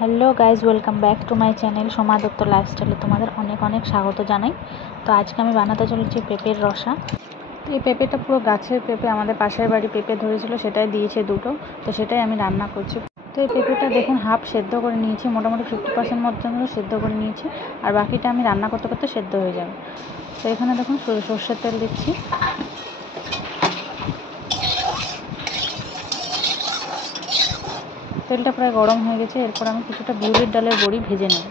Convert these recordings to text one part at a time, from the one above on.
Hello guys, welcome back to my channel Soma Dutta লাইফস্টাইলে তোমাদের অনেক অনেক স্বাগত জানাই। তো আজকে আমি বানাতে চলেছি পেঁপের রসা। এই পেঁপেটা পুরো গাছের পেঁপে, আমাদের পাশের বাড়ি পেঁপে ধরেছিল, সেটাই দিয়েছে দুটো, তো সেটাই আমি রান্না করছি। তো এই পেঁপেটা দেখুন হাফ সেদ্ধ করে নিয়েছি, মোটামুটি 50% মতো সেদ্ধ করে নিয়েছি, আর বাকিটা আমি রান্না করতে করতে সেদ্ধ হয়ে যাবে। তো এখানে দেখুন সর্ষের তেল দিচ্ছি। তেলটা প্রায় গরম হয়ে গেছে। এরপর আমি কিছুটা বিউলির ডালের বড়ি ভেজে নেব।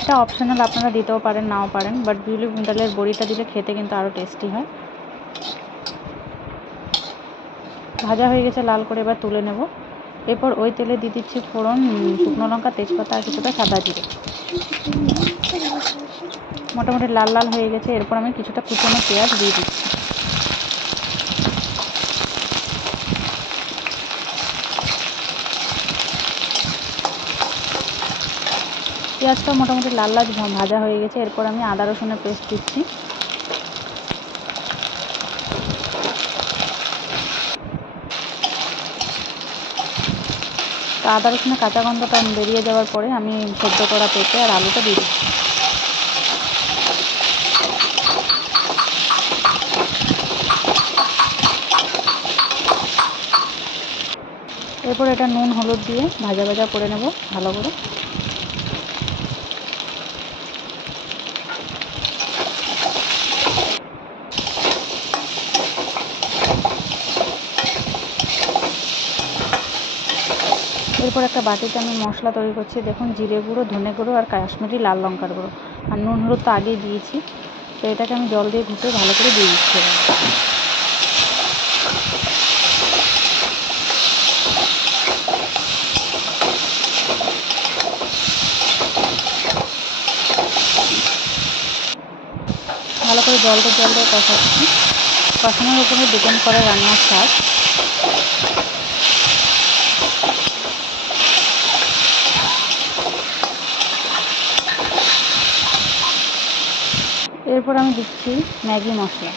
এটা অপশনাল, আপনারা দিতেও পারেন নাও পারেন, বাট বিউলি ডালের বড়িটা দিলে খেতে কিন্তু আরও টেস্টি হয়। ভাজা হয়ে গেছে লাল করে, এবার তুলে নেব। এরপর ওই তেলে দিয়ে দিচ্ছি ফোড়ন, শুকনো লঙ্কা, তেজপাতা আর কিছুটা সাদা জিরে। মোটামুটি লাল লাল হয়ে গেছে। এরপর আমি কিছুটা কুচনো পেঁয়াজ দিয়ে দিচ্ছি। পেঁয়াজটা মোটামুটি লাল লাল ভাজা হয়ে গেছে। এরপর আমি আদা রসুনের পেস্ট দিচ্ছি। তো আদা রসুনের কাঁচা গন্ধটা বেরিয়ে যাওয়ার পরে আমি সেদ্ধ করা পেঁপে আর আলুটা দিয়ে দিচ্ছি। এরপর এটা নুন হলুদ দিয়ে ভাজা ভাজা করে নেব ভালো করে। এরপর একটা বাটিতে আমি মশলা তৈরি করছি। দেখুন জিরে গুঁড়ো, ধনে গুঁড়ো আর কাশ্মীরি লাল লঙ্কার গুঁড়ো, আর নুন হলুদ তো আগেই দিয়েছি। তো এটাকে আমি জল দিয়ে ঘুটে ভালো করে দিয়ে দিচ্ছি। ভালো করে জল দিয়ে কষাচ্ছি। কষানোর উপরে ডিপেন্ড করে রান্নার স্বাদ। এরপর আমি দিচ্ছি ম্যাগি মশলা।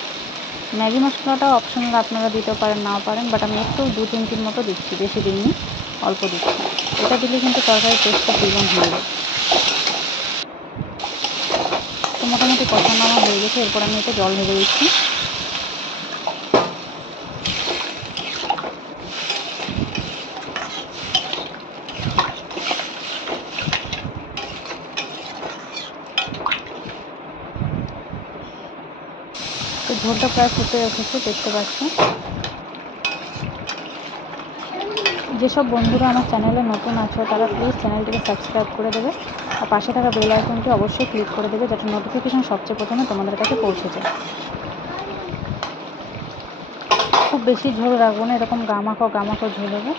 ম্যাগি মশলাটা অপশনাল, আপনারা দিতেও পারেন নাও পারেন, বাট আমি একটু 2-3 মতো দিচ্ছি, বেশি দিইনি, অল্প দিচ্ছি। এটা দিলে কিন্তু তরকারির টেস্টটা দ্বিগুণ হয়ে যায়। তো মোটামুটি কষানো আমার হয়ে গেছে। এরপর আমি এটা জল ঢেলে দিচ্ছি। তো ঝোলটা প্রায় ফুটে এসেছে, দেখতে পাচ্ছেন। যেসব বন্ধুরা আমার চ্যানেলে নতুন আছো তারা প্লিজ চ্যানেলটিকে সাবস্ক্রাইব করে দেবে, আর পাশে থাকা বেল আইকনটি অবশ্যই ক্লিক করে দেবে, যাতে নোটিফিকেশন সবচেয়ে প্রথমে তোমাদের কাছে পৌঁছে যায়। খুব বেশি ঝোল রাখবো না, এরকম গামাখো ঝোল হবে।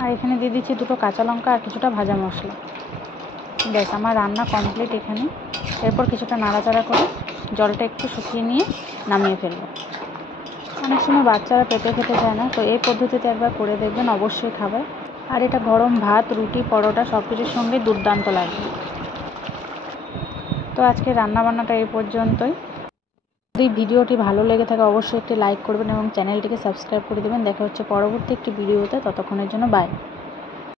আর এখানে দিয়ে দিচ্ছি 2টো কাঁচা লঙ্কা আর কিছুটা ভাজা মশলা। ব্যাস, আমার রান্না কমপ্লিট এখানে। এরপর কিছুটা নাড়াচাড়া করে জলটা একটু শুকিয়ে নিয়ে নামিয়ে ফেলবো। অনেক সময় বাচ্চারা পেঁপে খেতে চায় না, তো এই পদ্ধতিতে একবার করে দেখবেন, অবশ্যই খাবে। আর এটা গরম ভাত, রুটি, পরোটা সব কিছুর সঙ্গে দুর্দান্ত লাগবে। তো আজকে রান্নাবান্নাটা এই পর্যন্তই। যদি ভিডিওটি ভালো লেগে থাকে অবশ্যই একটি লাইক করবেন এবং চ্যানেলটিকে সাবস্ক্রাইব করে দেবেন। দেখা হচ্ছে পরবর্তী একটি ভিডিওতে, ততক্ষণের জন্য বাই।